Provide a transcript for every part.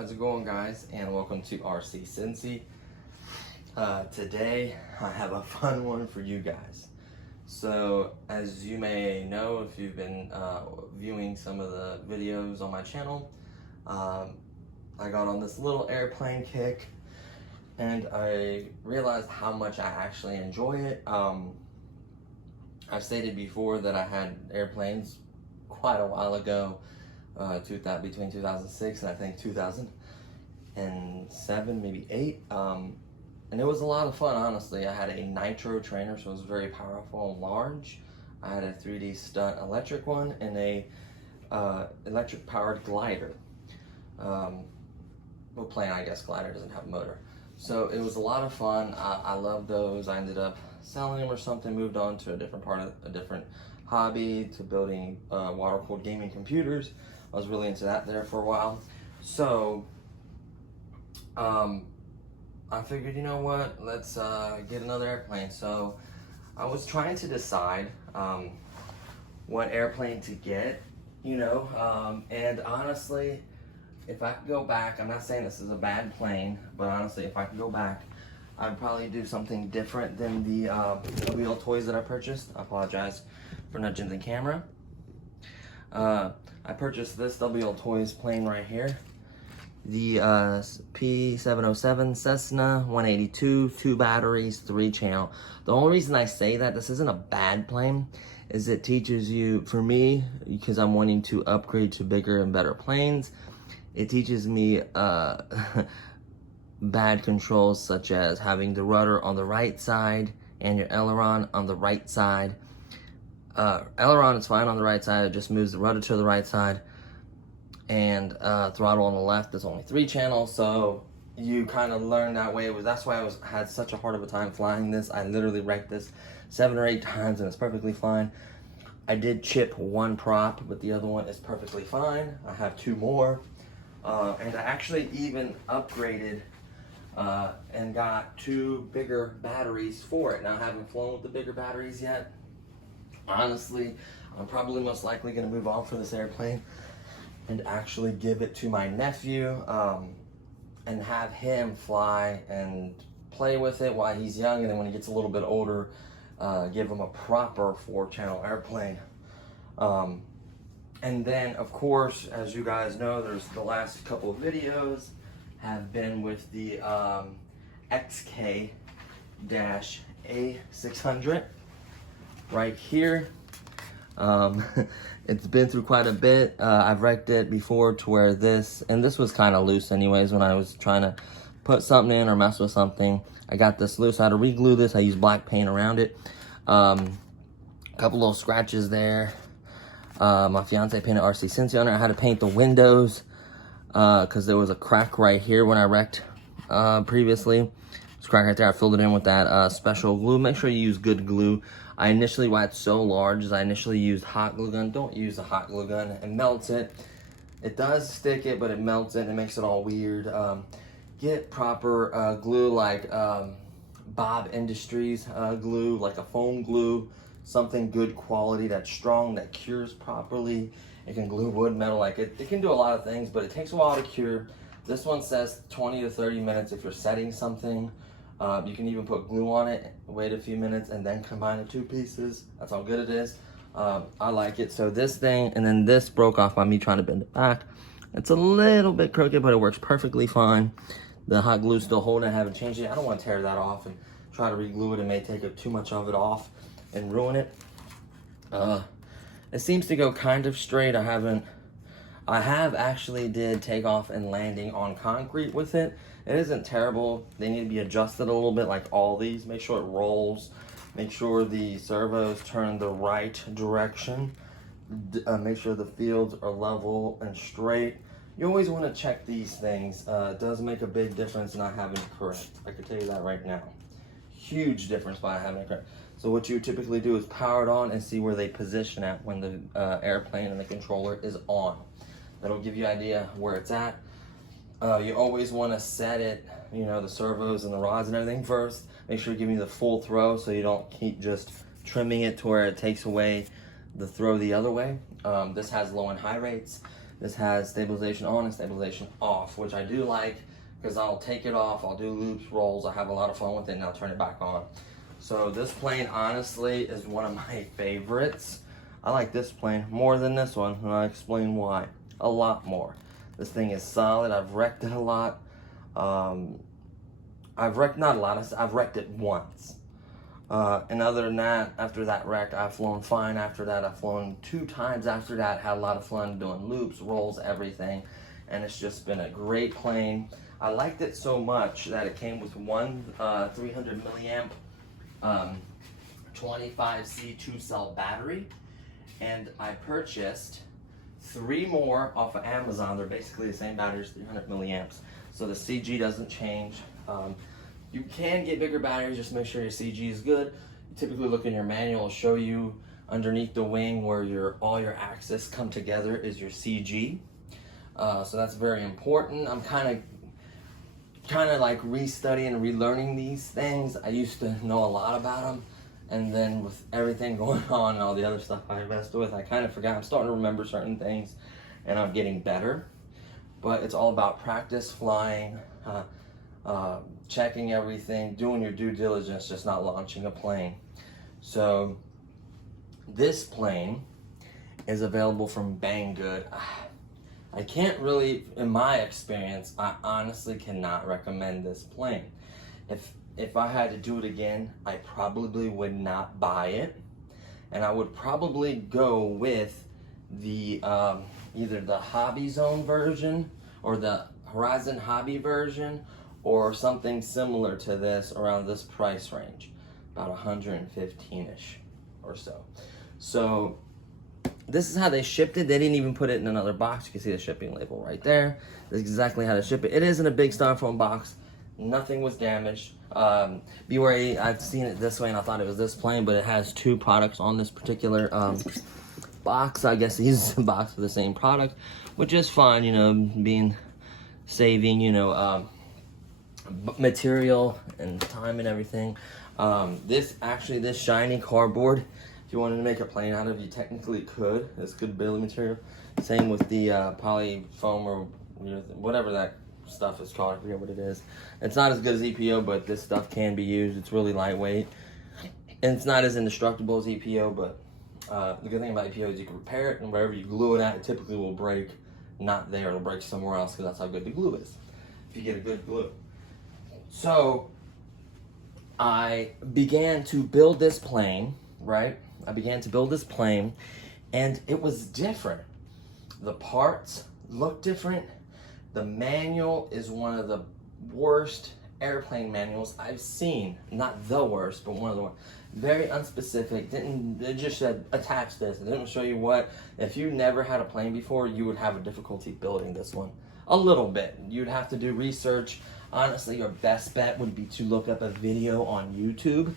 How's it going, guys, and welcome to RC Cincy. Today I have a fun one for you guys. So as you may know, if you've been viewing some of the videos on my channel, I got on this little airplane kick and I realized how much I actually enjoy it. I've stated before that I had airplanes quite a while ago, between 2006 and I think 2007, maybe 8. And it was a lot of fun, honestly. I had a nitro trainer, so it was very powerful and large. I had a 3D stunt electric one and a electric powered glider. Well, plane, I guess, glider doesn't have a motor. So it was a lot of fun. I love those. I ended up selling them or something, moved on to a different hobby, to building water-cooled gaming computers. I was really into that there for a while. So I figured, you know what, let's get another airplane. So I was trying to decide what airplane to get, and honestly, if I could go back, I'm not saying this is a bad plane, but honestly, if I could go back, I'd probably do something different than the wheel toys that I purchased. I apologize for nudging the camera. I purchased this WL Toys plane right here. The P707 Cessna 182, 2 batteries, 3 channel. The only reason I say that this isn't a bad plane is it teaches you, for me, because I'm wanting to upgrade to bigger and better planes, it teaches me bad controls such as having the rudder on the right side and your aileron on the right side. Aileron is fine on the right side, it just moves the rudder to the right side, and throttle on the left is only 3 channels, so you kind of learn that way. That's why I had such a hard of a time flying this. I literally wrecked this 7 or 8 times and it's perfectly fine. I did chip 1 prop, but the other one is perfectly fine. I have 2 more, and I actually even upgraded and got 2 bigger batteries for it. Now, I haven't flown with the bigger batteries yet. Honestly, I'm probably most likely going to move on from this airplane and actually give it to my nephew and have him fly and play with it while he's young, and then when he gets a little bit older, give him a proper 4-channel airplane. And then, of course, as you guys know, there's the last couple of videos have been with the XK-A600 right here. It's been through quite a bit. I've wrecked it before to where this was kind of loose anyways when I was trying to put something in or mess with something. I got this loose. I had to re-glue this. I used black paint around it. A couple little scratches there. My fiance painted RC Cincy on it. I had to paint the windows because there was a crack right here when I wrecked previously. It's a crack right there. I filled it in with that special glue. Make sure you use good glue. I initially, why it's so large, is I initially used hot glue gun. Don't use a hot glue gun. It melts it. It does stick it, but it melts it and it makes it all weird. Get proper glue like Bob Industries glue, like a foam glue. Something good quality that's strong, that cures properly. It can glue wood, metal, like it can do a lot of things, but it takes a while to cure. This one says 20 to 30 minutes if you're setting something. You can even put glue on it, wait a few minutes, and then combine the 2 pieces. That's how good it is. I like it. So this thing, and then this broke off by me trying to bend it back. It's a little bit crooked, but it works perfectly fine. The hot glue's still holding it. I haven't changed it. I don't want to tear that off and try to re-glue it. It may take too much of it off and ruin it. It seems to go kind of straight. I I have actually did takeoff and landing on concrete with it. It isn't terrible. They need to be adjusted a little bit, like all these. Make sure it rolls. Make sure the servos turn the right direction. Make sure the fields are level and straight. You always want to check these things. It does make a big difference not having it correct. I can tell you that right now. Huge difference by having it correct. So what you typically do is power it on and see where they position at when the airplane and the controller is on. That'll give you an idea where it's at. You always want to set it, you know, the servos and the rods and everything first. Make sure you give me the full throw so you don't keep just trimming it to where it takes away the throw the other way. This has low and high rates. This has stabilization on and stabilization off, which I do like because I'll take it off, I'll do loops, rolls, I have a lot of fun with it, and I'll turn it back on. So this plane honestly is one of my favorites. I like this plane more than this one, and I'll explain why. A lot more. This thing is solid. I've wrecked it a lot. I've wrecked not a lot. I've wrecked it once. And other than that, after that wreck, I've flown fine. After that, I've flown 2 times after that. Had a lot of fun doing loops, rolls, everything. And it's just been a great plane. I liked it so much that it came with one 300 milliamp 25C 2-cell battery. And I purchased 3 more off of Amazon. They're basically the same batteries, 300 milliamps. So the CG doesn't change. You can get bigger batteries, just make sure your CG is good. You typically look in your manual, it'll show you underneath the wing where all your axes come together is your CG. So that's very important. I'm kind of like restudying and relearning these things. I used to know a lot about them, and then with everything going on and all the other stuff I invested with, I kind of forgot. I'm starting to remember certain things, and I'm getting better. But it's all about practice flying, checking everything, doing your due diligence, just not launching a plane. So this plane is available from Banggood. I can't really, in my experience, I honestly cannot recommend this plane. If I had to do it again, I probably would not buy it, and I would probably go with the either the Hobby Zone version or the Horizon Hobby version, or something similar to this around this price range, about 115-ish or so. So this is how they shipped it. They didn't even put it in another box. You can see the shipping label right there. This is exactly how to ship it. It is in a big styrofoam box. Nothing was damaged. Be wary, I've seen it this way and I thought it was this plane, but it has 2 products on this particular box. I guess these a box for the same product, which is fine, you know, saving, you know, material and time and everything. This shiny cardboard, if you wanted to make a plane out of, you technically could. It's good building material. Same with the polyfoam or whatever that stuff is called. I forget what it is. It's not as good as EPO, but this stuff can be used. It's really lightweight, and it's not as indestructible as EPO. But the good thing about EPO is you can repair it, and wherever you glue it at, it typically will break. Not there, it'll break somewhere else, because that's how good the glue is, if you get a good glue. So I began to build this plane, right? I began to build this plane, and it was different. The parts look different. The manual is one of the worst airplane manuals I've seen. Not the worst, but one of the worst. Very unspecific. It just said attach this. It didn't show you what. If you never had a plane before, you would have a difficulty building this one. A little bit. You'd have to do research. Honestly, your best bet would be to look up a video on YouTube.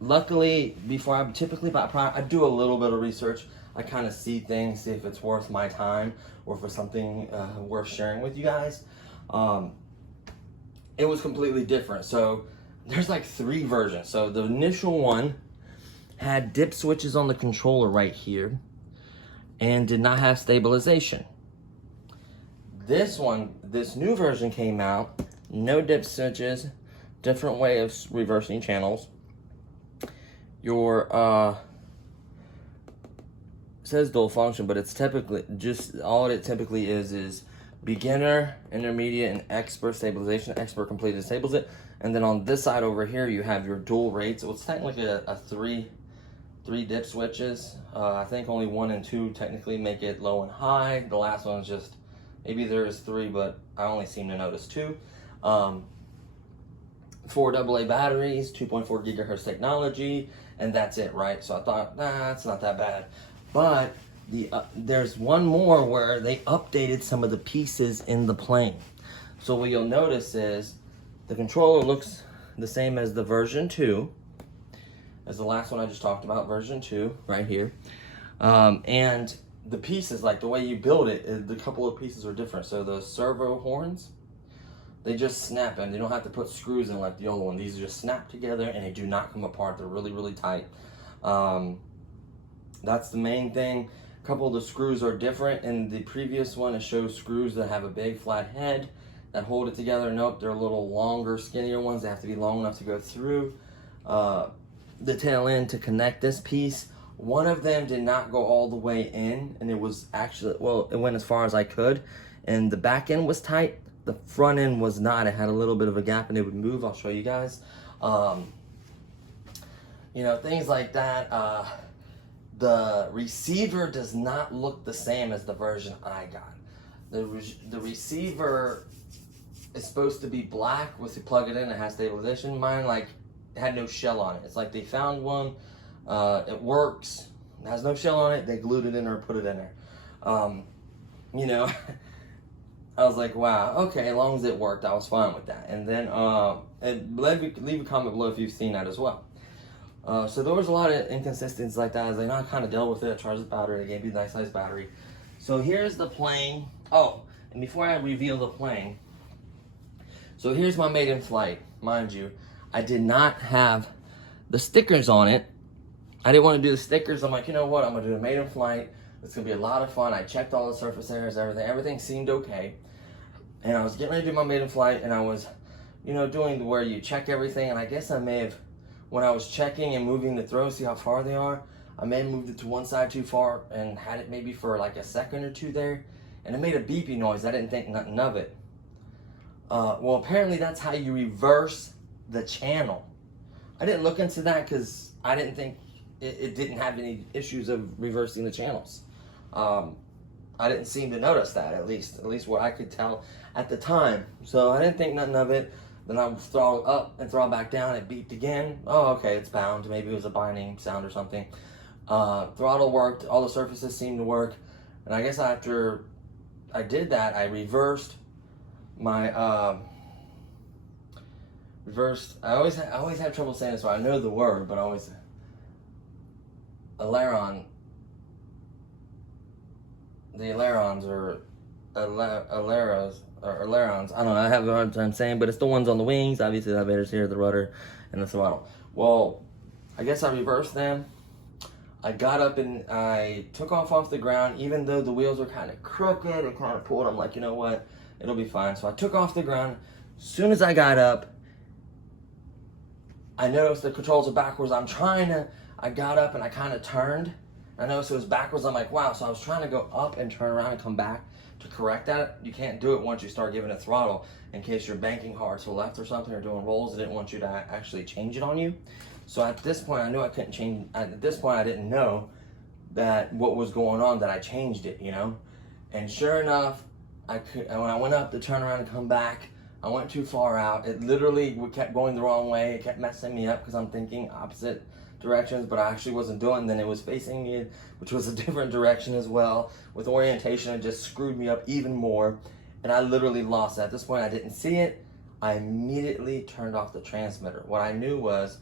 Luckily, before I typically buy a product, I do a little bit of research. I kind of see things, see if it's worth my time or for something worth sharing with you guys. It was completely different. So there's like 3 versions. So the initial one had dip switches on the controller right here and did not have stabilization. This one, this new version came out, no dip switches, different way of reversing channels. Your it says dual function, but it's typically just all it typically is beginner, intermediate, and expert stabilization. Expert completely disables it, and then on this side over here you have your dual rates. So it's technically a 3 dip switches. I think only 1 and 2 technically make it low and high. The last one's just, maybe there is 3, but I only seem to notice 2. 4 AA batteries, 2.4 gigahertz technology, and that's it, right? So I thought, nah, it's not that bad. But there's one more where they updated some of the pieces in the plane. So what you'll notice is the controller looks the same as the version 2, as the last one I just talked about, version 2, right here. And the pieces, like the way you build it, the couple of pieces are different. So the servo horns, they just snap and you don't have to put screws in like the old one. These just snap together and they do not come apart. They're really, really tight. That's the main thing. A couple of the screws are different. In the previous one, it shows screws that have a big flat head that hold it together. Nope, they're a little longer, skinnier ones. They have to be long enough to go through the tail end to connect this piece. One of them did not go all the way in, and it was actually, well, it went as far as I could, and the back end was tight. The front end was not. It had a little bit of a gap and it would move. I'll show you guys. You know, things like that. The receiver does not look the same as the version I got. The receiver is supposed to be black. Once you plug it in, it has stabilization. Mine, like, it had no shell on it. It's like they found one. It works. It has no shell on it. They glued it in or put it in there. You know, I was like, wow, okay, as long as it worked, I was fine with that. And then leave a comment below if you've seen that as well. So there was a lot of inconsistencies like that. I was like, no, I kind of dealt with it. I charged the battery. They gave me a nice size battery. So here's the plane. Oh, and before I reveal the plane, so here's my Maiden Flight. Mind you, I did not have the stickers on it. I didn't want to do the stickers. I'm like, you know what? I'm going to do a Maiden Flight. It's going to be a lot of fun. I checked all the surface areas, everything. Everything seemed okay. And I was getting ready to do my Maiden Flight, and I was, you know, doing where you check everything. And I guess I may have, when I was checking and moving the throws, see how far they are, I may have moved it to one side too far and had it maybe for like a second or two there. And it made a beeping noise. I didn't think nothing of it. Well, apparently that's how you reverse the channel. I didn't look into that because I didn't think it didn't have any issues of reversing the channels. I didn't seem to notice that, at least what I could tell at the time. So I didn't think nothing of it. Then I would throttle up and throttle back down. It beeped again. Oh, okay, it's bound. Maybe it was a binding sound or something. Throttle worked. All the surfaces seemed to work. And I guess after I did that, I reversed my I always have trouble saying this, so I know the word, but I always aileron. The ailerons or ailerons. I don't know. I have a hard time saying, but it's the ones on the wings. Obviously, the elevators here, the rudder, and the throttle. Well, I guess I reversed them. I got up and I took off the ground, even though the wheels were kind of crooked and kind of pulled. I'm like, you know what? It'll be fine. So I took off the ground. As soon as I got up, I noticed the controls are backwards. I got up and I kind of turned. I noticed it was backwards. I'm like, wow. So I was trying to go up and turn around and come back to correct that. You can't do it once you start giving it throttle in case you're banking hard to the left or something or doing rolls. I didn't want you to actually change it on you. So at this point, I knew I couldn't change. At this point, I didn't know that what was going on, that I changed it, you know. And sure enough, when I went up to turn around and come back, I went too far out. It literally kept going the wrong way. It kept messing me up because I'm thinking opposite directions, but I actually wasn't doing. Then it was facing me, which was a different direction as well. With orientation, it just screwed me up even more, and I literally lost it. At this point, I didn't see it. I immediately turned off the transmitter. What I knew was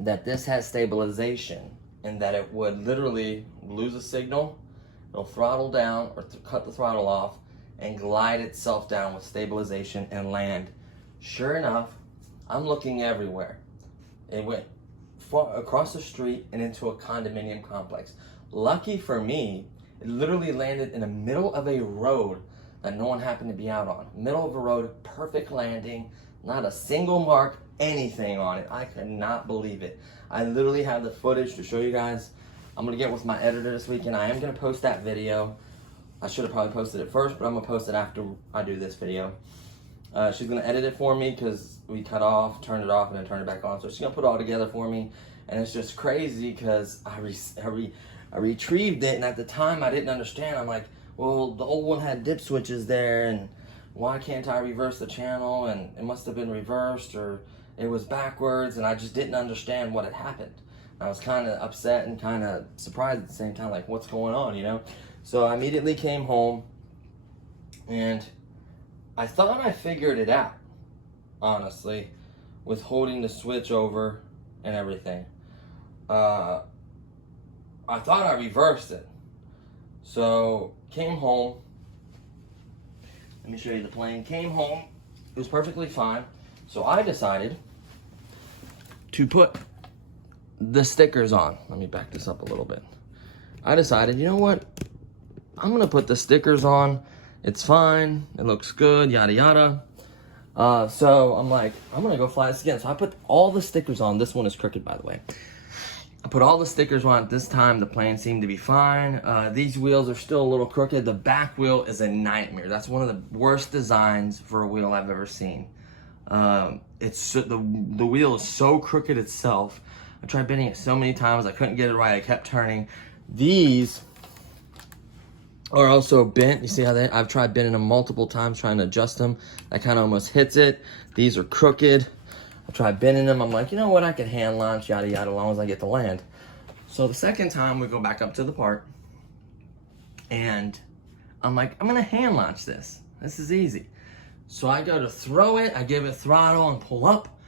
that this has stabilization and that it would literally lose a signal, it'll throttle down or cut the throttle off and glide itself down with stabilization and land. Sure enough, I'm looking everywhere. It went far across the street and into a condominium complex. Lucky for me, it literally landed in the middle of a road that no one happened to be out on. Middle of a road, perfect landing, not a single mark, anything on it. I could not believe it. I literally have the footage to show you guys. I'm gonna get with my editor this weekend. I am gonna post that video. I should have probably posted it first, but I'm gonna post it after I do this video. She's gonna edit it for me because we cut off, turned it off, and then turned it back on. So she's gonna put it all together for me, And it's just crazy because I retrieved it, and at the time I didn't understand. I'm like, well, the old one had dip switches there, and why can't I reverse the channel? And it must have been reversed, or it was backwards, and I just didn't understand what had happened. I was kind of upset and kind of surprised at the same time, like, what's going on, you know? So I immediately came home, and I thought I figured it out, honestly, with holding the switch over and everything. I thought I reversed it. So, came home. Let me show you the plane. Came home. It was perfectly fine. So I decided to put the stickers on. Let me back this up a little bit. I decided, you know what? I'm going to put the stickers on. It's fine. It looks good, yada, yada. So I'm like, I'm going to go fly this again. So I put all the stickers on. This one is crooked, by the way. I put all the stickers on. At this time, the plane seemed to be fine. These wheels are still a little crooked. The back wheel is a nightmare. That's one of the worst designs for a wheel I've ever seen. The wheel is so crooked itself. I tried bending it so many times. I couldn't get it right. I kept turning. These are also bent. You see how I've tried bending them multiple times, trying to adjust them. That kind of almost hits it. These are crooked. I tried bending them. I'm like, you know what? I can hand launch, yada, yada, as long as I get to land. So the second time we go back up to the part, and I'm like, I'm going to hand launch this. This is easy. So I go to throw it. I give it throttle and pull up.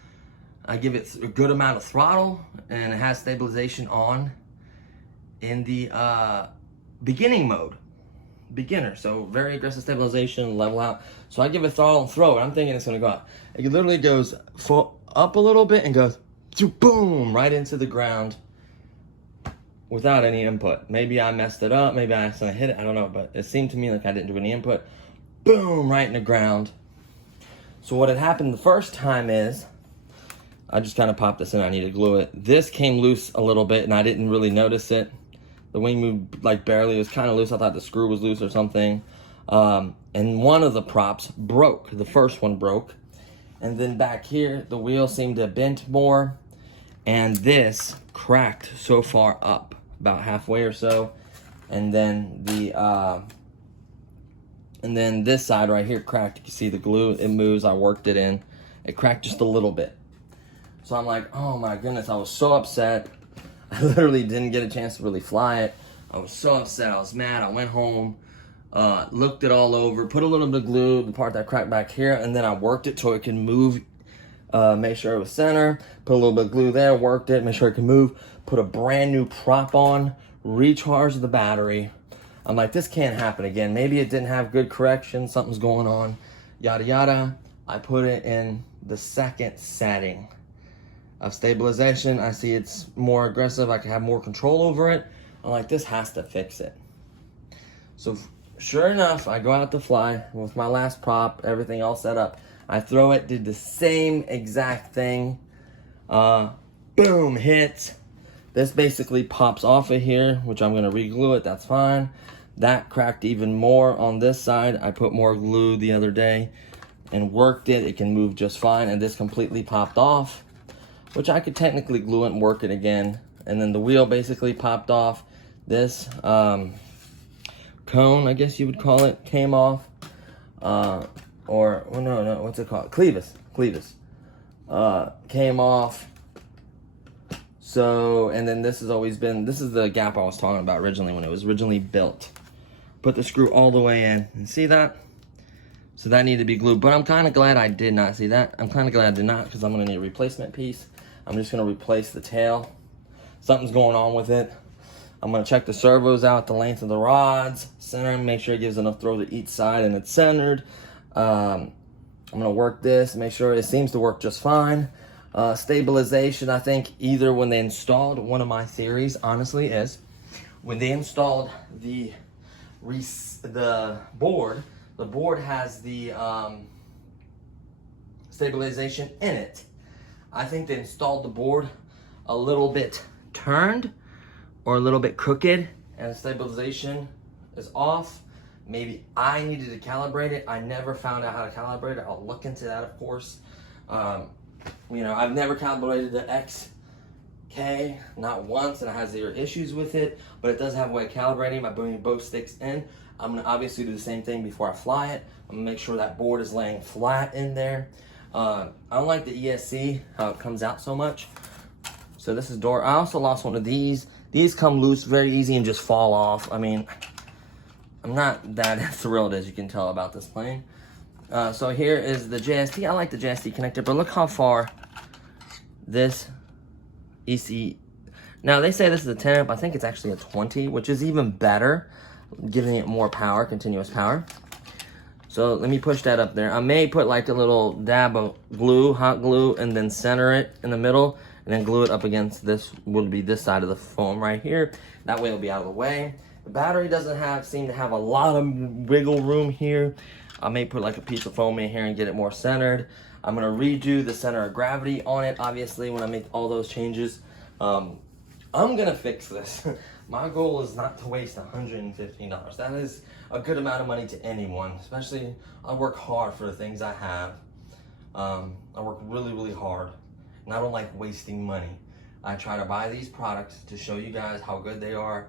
I give it a good amount of throttle, and it has stabilization on in the beginning mode. Beginner, so very aggressive stabilization, level out. So I give it throttle and throw it. I'm thinking it's going to go out. It literally goes up a little bit and goes boom right into the ground without any input. Maybe I messed it up. Maybe I accidentally hit it. I don't know, but it seemed to me like I didn't do any input. Boom, right in the ground. So what had happened the first time is I just kind of popped this in. I need to glue it. This came loose a little bit, and I didn't really notice it. The wing moved like barely. It was kind of loose. I thought the screw was loose or something. And one of the props broke. The first one broke. And then back here, the wheel seemed to bend more. And this cracked so far up, about halfway or so. And then this side right here cracked. You can see the glue, it moves. I worked it in. It cracked just a little bit. So I'm like, oh my goodness, I was so upset. I literally didn't get a chance to really fly it. I was so upset. I was mad. I went home, looked it all over, put a little bit of glue, the part that cracked back here, and then I worked it so it could move, make sure it was center, put a little bit of glue there, worked it, make sure it could move, put a brand new prop on, recharged the battery. I'm like, this can't happen again. Maybe it didn't have good correction, something's going on, yada, yada. I put it in the second setting of stabilization. I see it's more aggressive. I can have more control over it. I'm like, this has to fix it. So sure enough, I go out to fly with my last prop, everything all set up. I throw it, did the same exact thing. Boom, hit. This basically pops off of here, which I'm gonna re-glue it, that's fine. That cracked even more on this side. I put more glue the other day and worked it. It can move just fine, and this completely popped off, which I could technically glue it and work it again. And then the wheel basically popped off. This cone, I guess you would call it, came off. What's it called? Clevis. Came off. So, and then this has always been, this is the gap I was talking about originally when it was originally built. Put the screw all the way in. And see that? So that needed to be glued. But I'm kind of glad I did not see that. I'm kind of glad I did not, because I'm going to need a replacement piece. I'm just going to replace the tail. Something's going on with it. I'm going to check the servos out, the length of the rods, center them, make sure it gives enough throw to each side and it's centered. I'm going to work this, make sure it seems to work just fine. Stabilization, I think either when they installed, one of my theories, honestly, is when they installed the board has the stabilization in it. I think they installed the board a little bit turned or a little bit crooked, and the stabilization is off. Maybe I needed to calibrate it. I never found out how to calibrate it. I'll look into that, of course. You know, I've never calibrated the X okay, not once, and it has zero issues with it, but it does have a way of calibrating by bringing both sticks in. I'm gonna obviously do the same thing before I fly it. I'm gonna make sure that board is laying flat in there. I don't like the ESC, how it comes out so much. So this is door. I also lost one of these. These come loose very easy and just fall off. I mean, I'm not that thrilled, as you can tell, about this plane. So here is the JST. I like the JST connector, but look how far this EC. Now they say this is a 10 amp. I think it's actually a 20, which is even better, giving it more power, continuous power. So let me push that up there. I may put like a little dab of glue, hot glue, and then center it in the middle, and then glue it up against this, would be this side of the foam right here. That way it'll be out of the way. The battery doesn't seem to have a lot of wiggle room here. I may put like a piece of foam in here and get it more centered. I'm gonna redo the center of gravity on it, obviously, when I make all those changes. I'm gonna fix this. My goal is not to waste $115. That is a good amount of money to anyone, especially I work hard for the things I have. I work really, really hard, and I don't like wasting money. I try to buy these products to show you guys how good they are.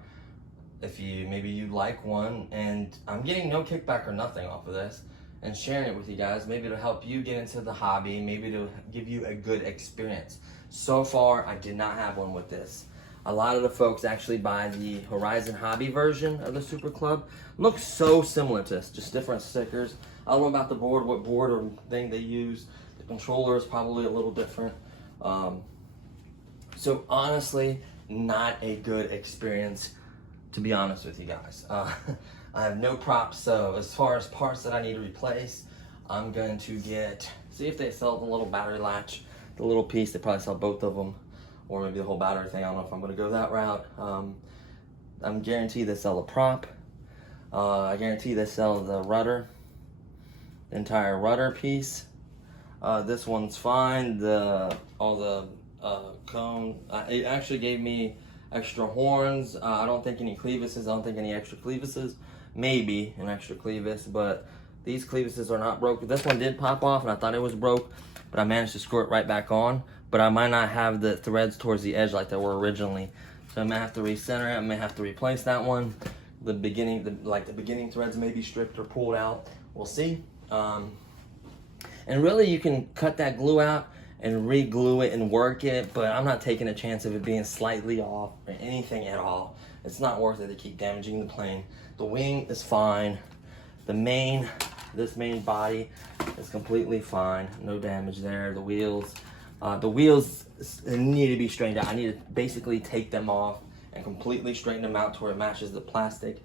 If maybe you like one, and I'm getting no kickback or nothing off of this, and sharing it with you guys, maybe it'll help you get into the hobby, maybe it'll give you a good experience. So far, I did not have one with this. A lot of the folks actually buy the Horizon Hobby version of the Super Club. Looks so similar to this, just different stickers. I don't know about the board, what board or thing they use. The controller is probably a little different. So honestly, not a good experience, to be honest with you guys. I have no props, so as far as parts that I need to replace, I'm going to see if they sell the little battery latch, the little piece. They probably sell both of them, or maybe the whole battery thing. I don't know if I'm gonna go that route. I'm guaranteed they sell the prop. I guarantee they sell the rudder, the entire rudder piece. This one's fine. All the cone. It actually gave me extra horns. I don't think any clevises. I don't think any extra clevises. Maybe an extra clevis, but these clevises are not broken. This one did pop off, and I thought it was broke, but I managed to screw it right back on. But I might not have the threads towards the edge like they were originally, so I may have to recenter it. I may have to replace that one. The beginning threads may be stripped or pulled out. We'll see. And really, you can cut that glue out and re-glue it and work it, but I'm not taking a chance of it being slightly off or anything at all. It's not worth it to keep damaging the plane. The wing is fine. This main body is completely fine. No damage there. The wheels need to be straightened out. I need to basically take them off and completely straighten them out to where it matches the plastic.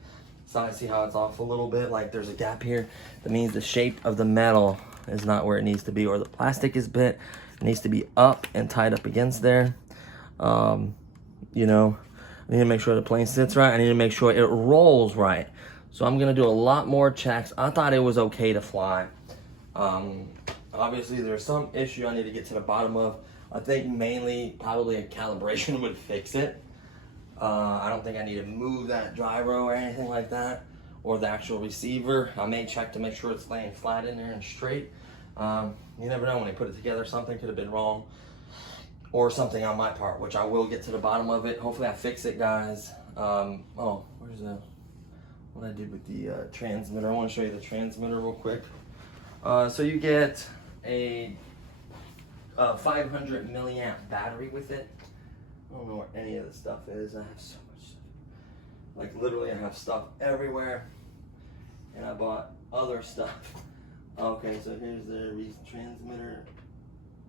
So I see how it's off a little bit, like there's a gap here. That means the shape of the metal is not where it needs to be, or the plastic is bent. It needs to be up and tied up against there. You know, I need to make sure the plane sits right. I need to make sure it rolls right. So I'm gonna do a lot more checks. I thought it was okay to fly. Obviously there's some issue I need to get to the bottom of. I think mainly probably a calibration would fix it. I don't think I need to move that gyro or anything like that, or the actual receiver. I may check to make sure it's laying flat in there and straight. You never know, when they put it together, something could have been wrong, or something on my part, which I will get to the bottom of it. Hopefully I fix it, guys. Oh, where's what I did with the transmitter. I want to show you the transmitter real quick. So you get a 500 milliamp battery with it. I don't know where any of the stuff is. I have so much stuff. Like literally I have stuff everywhere. And I bought other stuff. Okay, so here's the transmitter.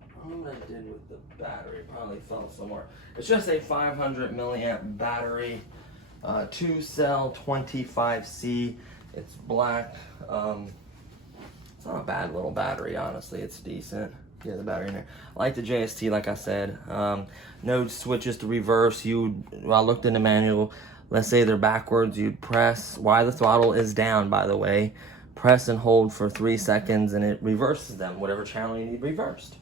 I don't know what I did with the battery. It probably fell somewhere. It's just a 500 milliamp battery. 2-cell 25C. It's black. It's not a bad little battery, honestly. It's decent. Yeah, the battery in there. I like the JST, like I said. No switches to reverse. I looked in the manual. Let's say they're backwards. You'd press while the throttle is down, by the way. Press and hold for 3 seconds, and it reverses them, whatever channel you need reversed.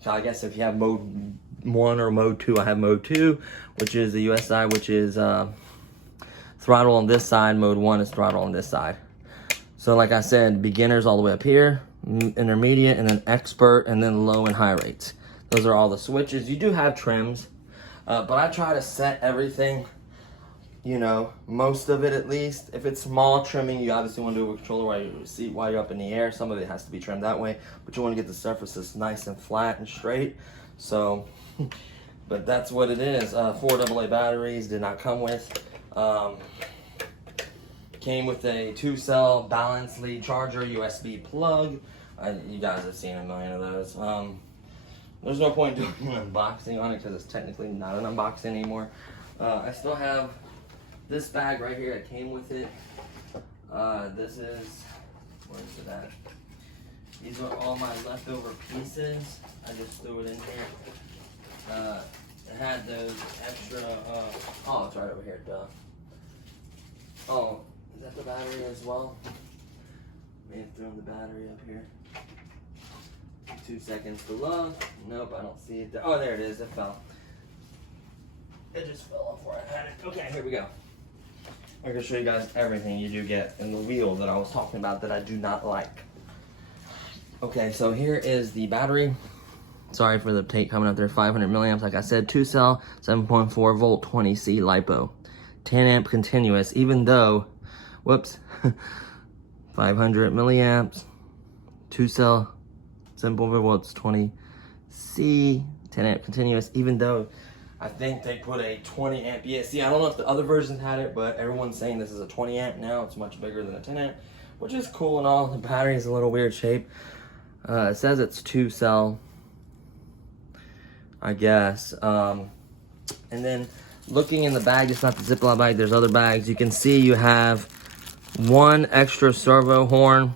So I guess if you have mode 1 or mode 2, I have mode 2, which is the US side, which is throttle on this side. Mode 1 is throttle on this side. So like I said, beginners all the way up here, intermediate, and then expert, and then low and high rates. Those are all the switches. You do have trims. But I try to set everything, you know, most of it at least. If it's small trimming, you obviously want to do a controller while you're up in the air. Some of it has to be trimmed that way, but you want to get the surfaces nice and flat and straight. So, but that's what it is. 4 AA batteries did not come with. Came with a 2-cell balance lead charger, USB plug. You guys have seen a million of those. There's no point doing an unboxing on it because it's technically not an unboxing anymore. I still have this bag right here that came with it. This is, where is it at? These are all my leftover pieces. I just threw it in here. It had those extra, oh, it's right over here, duh. Oh, is that the battery as well? May have thrown the battery up here. 2 seconds to load. Nope, I don't see it. Oh, there it is. It fell. It just fell off where I had it. Okay, here we go. I'm going to show you guys everything you do get in the wheel that I was talking about that I do not like. Okay, so here is the battery. Sorry for the tape coming up there. 500 milliamps, like I said. 2-cell, 7.4 volt, 20C LiPo. 10 amp continuous, even though, whoops, 500 milliamps, 2-cell, 7.4 volts, 20C, 10 amp continuous, even though I think they put a 20 amp ESC. I don't know if the other versions had it, but everyone's saying this is a 20 amp now. It's much bigger than a 10 amp, which is cool and all. The battery is a little weird shape. It says it's 2-cell, I guess. And then looking in the bag, it's not the Ziploc bag, there's other bags. You can see you have 1 extra servo horn,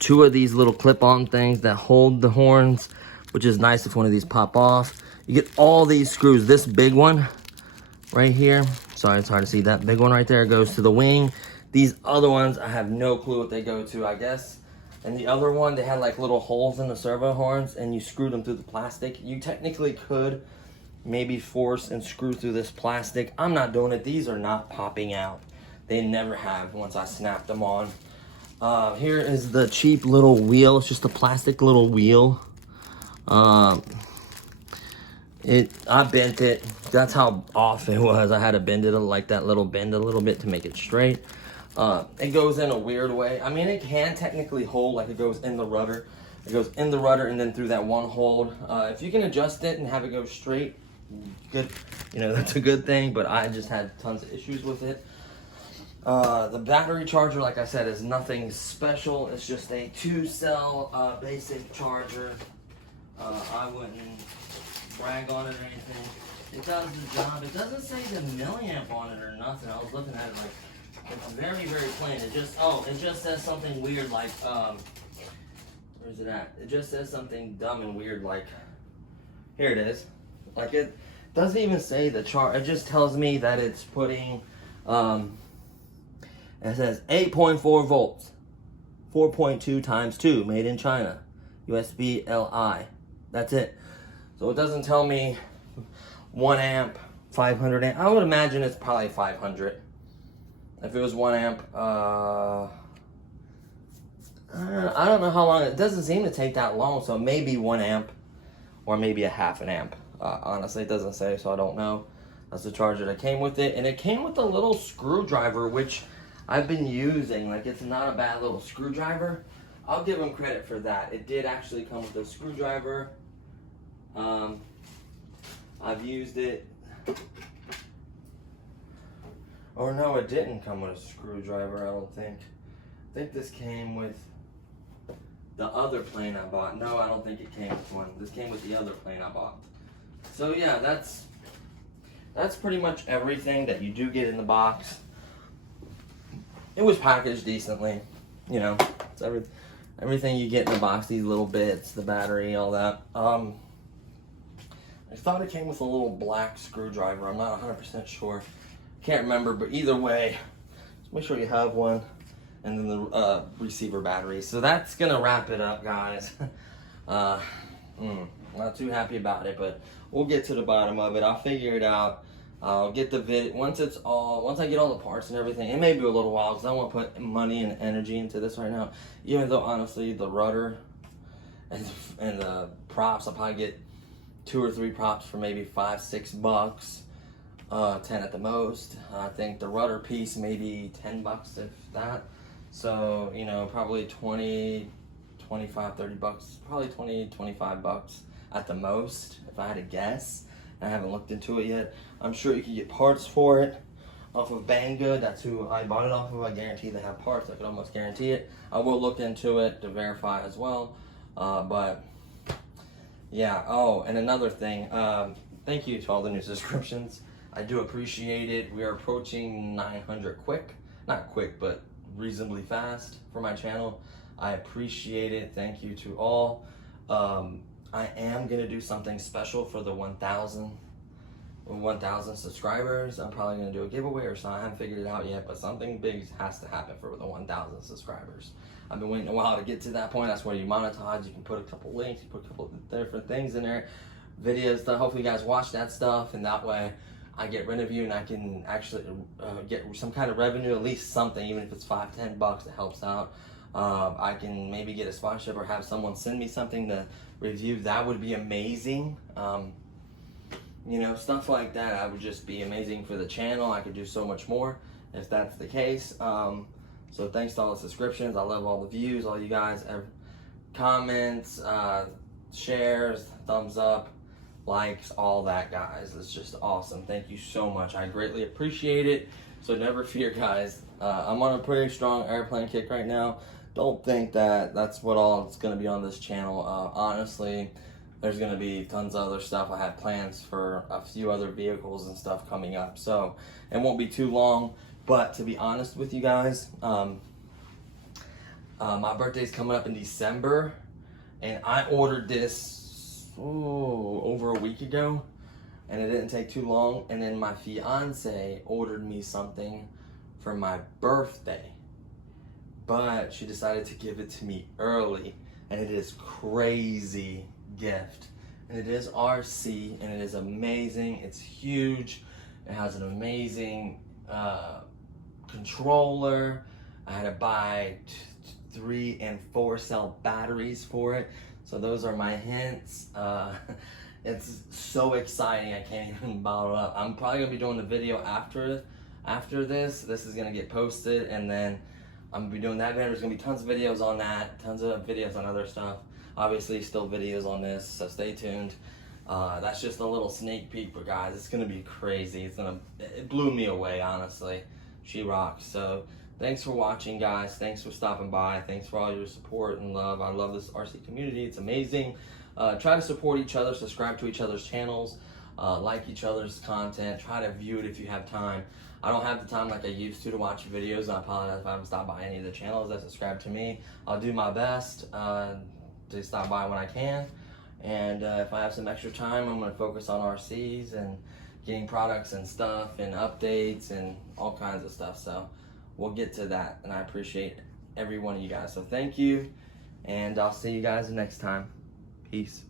2 of these little clip-on things that hold the horns, which is nice if one of these pop off. You get all these screws. This big one right here, sorry, it's hard to see. That big one right there goes to the wing. These other ones, I have no clue what they go to, I guess. And the other one, they had like little holes in the servo horns and you screwed them through the plastic. You technically could maybe force and screw through this plastic. I'm not doing it. These are not popping out. They never have once I snapped them on. Here is the cheap little wheel. It's just a plastic little wheel. I bent it. That's how off it was. I had to bend it like that little bend a little bit to make it straight. It goes in a weird way. I mean, it can technically hold, like it goes in the rudder. It goes in the rudder and then through that one hold. If you can adjust it and have it go straight, good. You know, that's a good thing, but I just had tons of issues with it. The battery charger, like I said, is nothing special. It's just a 2-cell basic charger. I wouldn't brag on it or anything. It does the job. It doesn't say the milliamp on it or nothing. I was looking at it like, it's very, very plain. It just, oh, it just says something weird like, where is it at? It just says something dumb and weird like, here it is. Like it doesn't even say the chart. It just tells me that it's putting, it says 8.4 volts, 4.2 times 2, made in China, USB Li. That's it. So it doesn't tell me 1 amp, 500 amp. I would imagine it's probably 500. If it was 1 amp, I don't know how long. It doesn't seem to take that long, so maybe 1 amp or maybe a half an amp. Honestly, it doesn't say, so I don't know. That's the charger that came with it. And it came with a little screwdriver, which I've been using. Like, it's not a bad little screwdriver. I'll give them credit for that. It did actually come with a screwdriver. I've used it. Or no, it didn't come with a screwdriver, I don't think. I think this came with the other plane I bought. No, I don't think it came with one. This came with the other plane I bought. So yeah, that's pretty much everything that you do get in the box. It was packaged decently, you know. It's everything you get in the box, these little bits, the battery, all that. I thought it came with a little black screwdriver. I'm not 100% sure. Can't remember, but either way, just make sure you have one. And then the receiver battery. So that's gonna wrap it up, guys. Not too happy about it, but we'll get to the bottom of it. I'll figure it out. I'll get the vid once I get all the parts and everything. It may be a little while because I want to put money and energy into this right now. Even though honestly the rudder and the props, I'll probably get 2 or 3 props for maybe $5-6, 10 at the most. I think the rudder piece maybe $10 if that. So, you know, probably 20, 25, $30, probably 20, $25 at the most, if I had to guess. I haven't looked into it yet. I'm sure you can get parts for it off of Banggood. That's who I bought it off of. I guarantee they have parts. I could almost guarantee it. I will look into it to verify as well. But yeah. Oh, and another thing. Thank you to all the new subscriptions. I do appreciate it. We are approaching 900 quick. Not quick, but reasonably fast for my channel. I appreciate it. Thank you to all. I am gonna do something special for the 1,000 subscribers. I'm probably gonna do a giveaway or something. I haven't figured it out yet, but something big has to happen for the 1,000 subscribers. I've been waiting a while to get to that point. That's where you monetize. You can put a couple links, you put a couple different things in there, videos. Hopefully you guys watch that stuff, and that way I get rid of you and I can actually get some kind of revenue, at least something, even if it's $5-10, it helps out. I can maybe get a sponsorship or have someone send me something to review. That would be amazing. You know, stuff like that, I would just be amazing for the channel. I could do so much more if that's the case. So thanks to all the subscriptions. I love all the views, all you guys, comments, shares, thumbs up, likes, all that, guys. It's just awesome. Thank you so much. I greatly appreciate it. So never fear, guys. I'm on a pretty strong airplane kick right now. Don't think that that's what all it's going to be on this channel. Honestly, there's going to be tons of other stuff. I have plans for a few other vehicles and stuff coming up. So it won't be too long. But to be honest with you guys, my birthday's coming up in December. And I ordered this over a week ago. And it didn't take too long. And then my fiance ordered me something for my birthday. But she decided to give it to me early. And it is crazy gift. And it is RC. And it is amazing. It's huge. It has an amazing controller. I had to buy 3 and 4 cell batteries for it. So those are my hints. It's so exciting, I can't even bottle up. I'm probably gonna be doing the video after this. This is gonna get posted, and then I'm gonna be doing that video. There's gonna be tons of videos on that, tons of videos on other stuff. Obviously, still videos on this, so stay tuned. That's just a little sneak peek, but guys, it's gonna be crazy. It blew me away, honestly. She rocks. So thanks for watching, guys. Thanks for stopping by. Thanks for all your support and love. I love this RC community. It's amazing. Try to support each other, subscribe to each other's channels, like each other's content. Try to view it if you have time. I don't have the time like I used to watch videos. I apologize if I haven't stopped by any of the channels that subscribe to me. I'll do my best to stop by when I can. And if I have some extra time, I'm going to focus on RCs and getting products and stuff and updates and all kinds of stuff. So we'll get to that. And I appreciate every one of you guys. So thank you. And I'll see you guys next time. Peace.